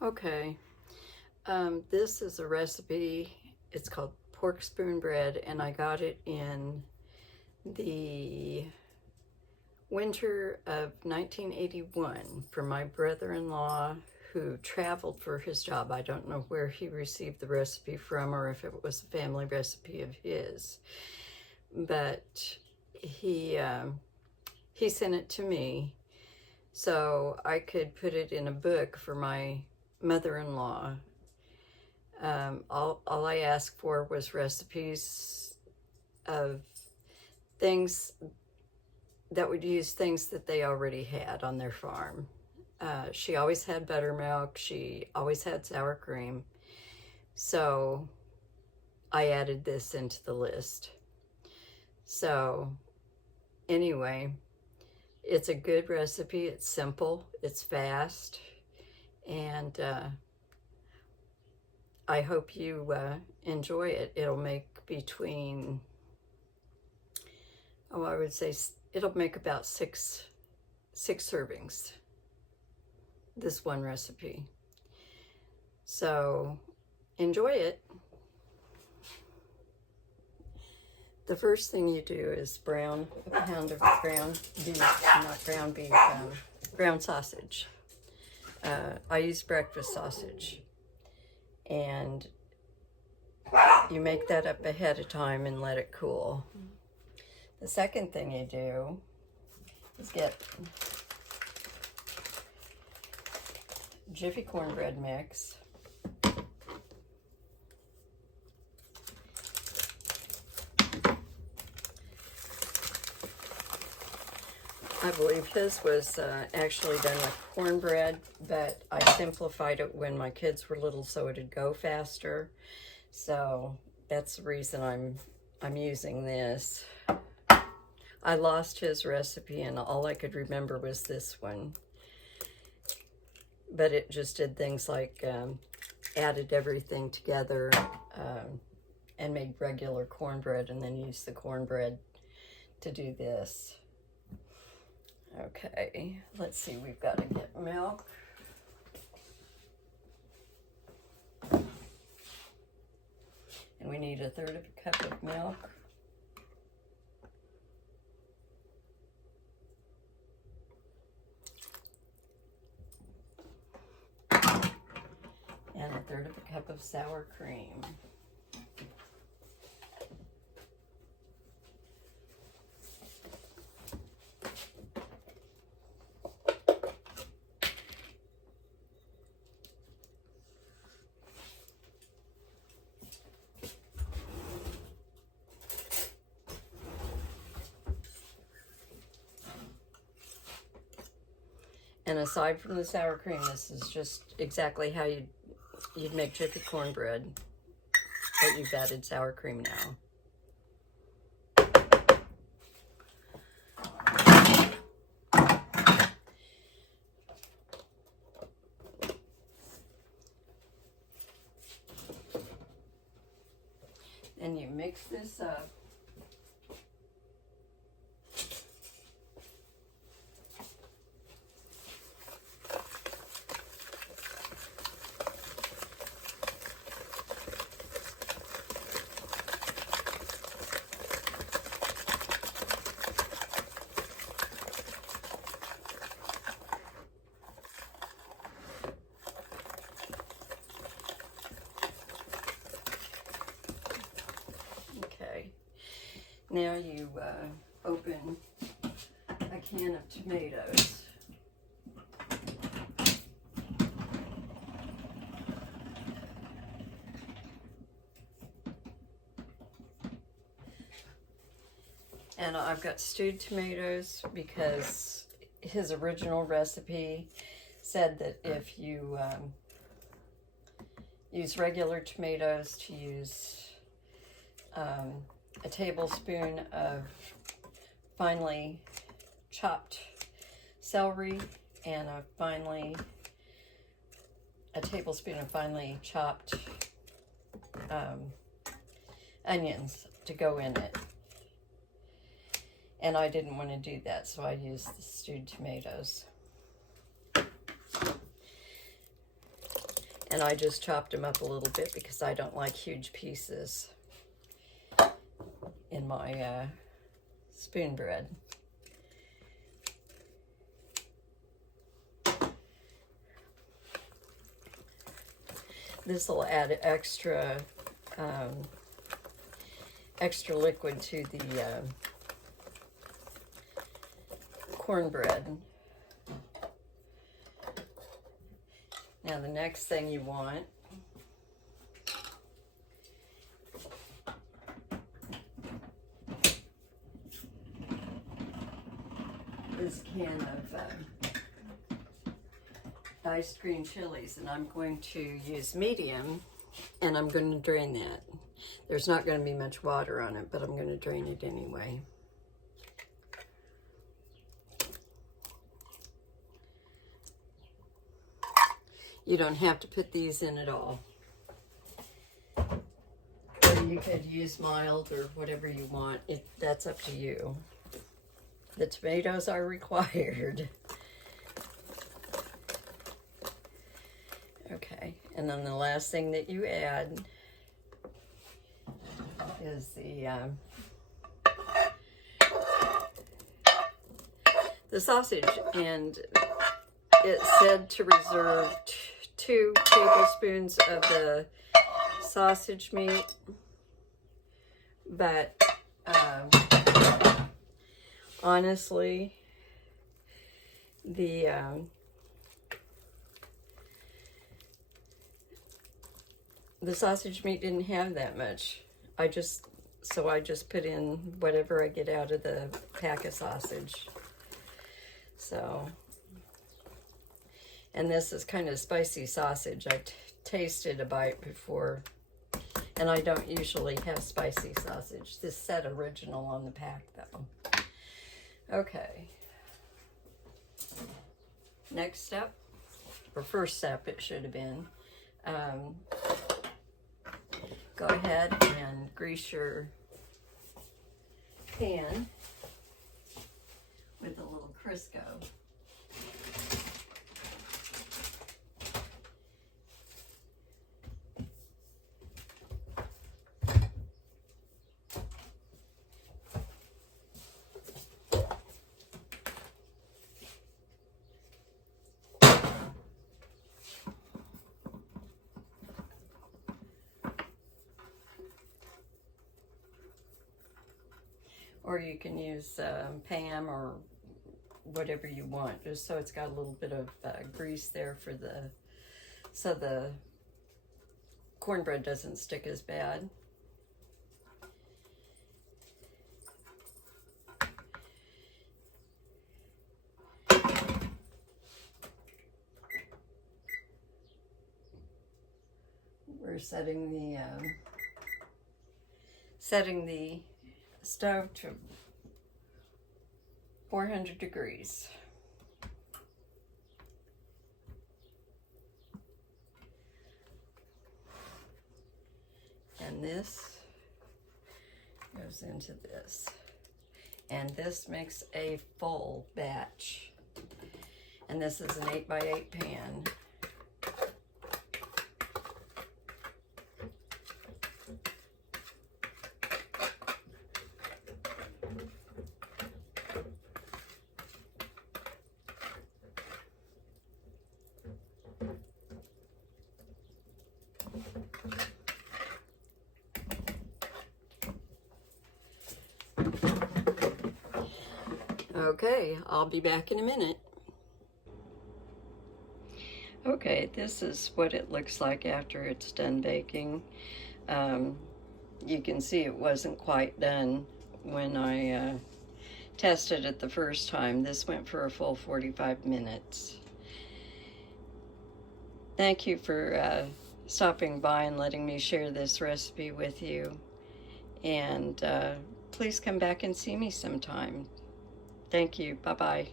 Okay, this is a recipe. It's called pork spoon bread, and I got it in the winter of 1981 from my brother-in-law who traveled for his job. I don't know where he received the recipe from or if it was a family recipe of his, but he sent it to me so I could put it in a book for my mother-in-law. All I asked for was recipes of things that would use things that they already had on their farm. She always had buttermilk. She always had sour cream. So I added this into the list. So anyway, it's a good recipe. It's simple. It's fast. And I hope you enjoy it. It'll make between, I would say it'll make about six servings, this one recipe. So enjoy it. The first thing you do is brown a pound of ground sausage. I use breakfast sausage. And you make that up ahead of time and let it cool. The second thing you do is get Jiffy cornbread mix. I believe his was actually done with cornbread, but I simplified it when my kids were little so it'd go faster. So that's the reason I'm using this. I lost his recipe and all I could remember was this one. But it just did things like added everything together and made regular cornbread and then used the cornbread to do this. Okay, let's see, we've got to get milk. And we need 1/3 of a cup of milk. And 1/3 of a cup of sour cream. And aside from the sour cream, this is just exactly how you'd make Jiffy cornbread, but you've added sour cream now. And you mix this up. Now you open a can of tomatoes. And I've got stewed tomatoes because his original recipe said that if you use regular tomatoes, to use a tablespoon of finely chopped celery and a tablespoon of finely chopped onions to go in it. And I didn't want to do that, so I used the stewed tomatoes. And I just chopped them up a little bit because I don't like huge pieces in my spoon bread. This will add extra liquid to the cornbread. Now the next thing you want is a can of diced green chilies, and I'm going to use medium, and I'm going to drain that. There's not going to be much water on it, but I'm going to drain it anyway. You don't have to put these in at all. Or you could use mild or whatever you want. That's up to you. The tomatoes are required. Okay, and then the last thing that you add is the sausage, and it said to reserve 2 tablespoons of the sausage meat, but honestly, the sausage meat didn't have that much. So I just put in whatever I get out of the pack of sausage. So, and this is kind of spicy sausage. I tasted a bite before, and I don't usually have spicy sausage. This said original on the pack though. Okay. Next step, or first step it should have been, go ahead and grease your pan with a little Crisco. Or you can use Pam or whatever you want, just so it's got a little bit of grease there for so the cornbread doesn't stick as bad. We're setting the stove to 400 degrees. And this goes into this. And this makes a full batch. And this is an 8x8 pan. Okay, I'll be back in a minute. Okay, this is what it looks like after it's done baking. You can see it wasn't quite done when I tested it the first time. This went for a full 45 minutes. Thank you for stopping by and letting me share this recipe with you. And please come back and see me sometime. Thank you. Bye-bye.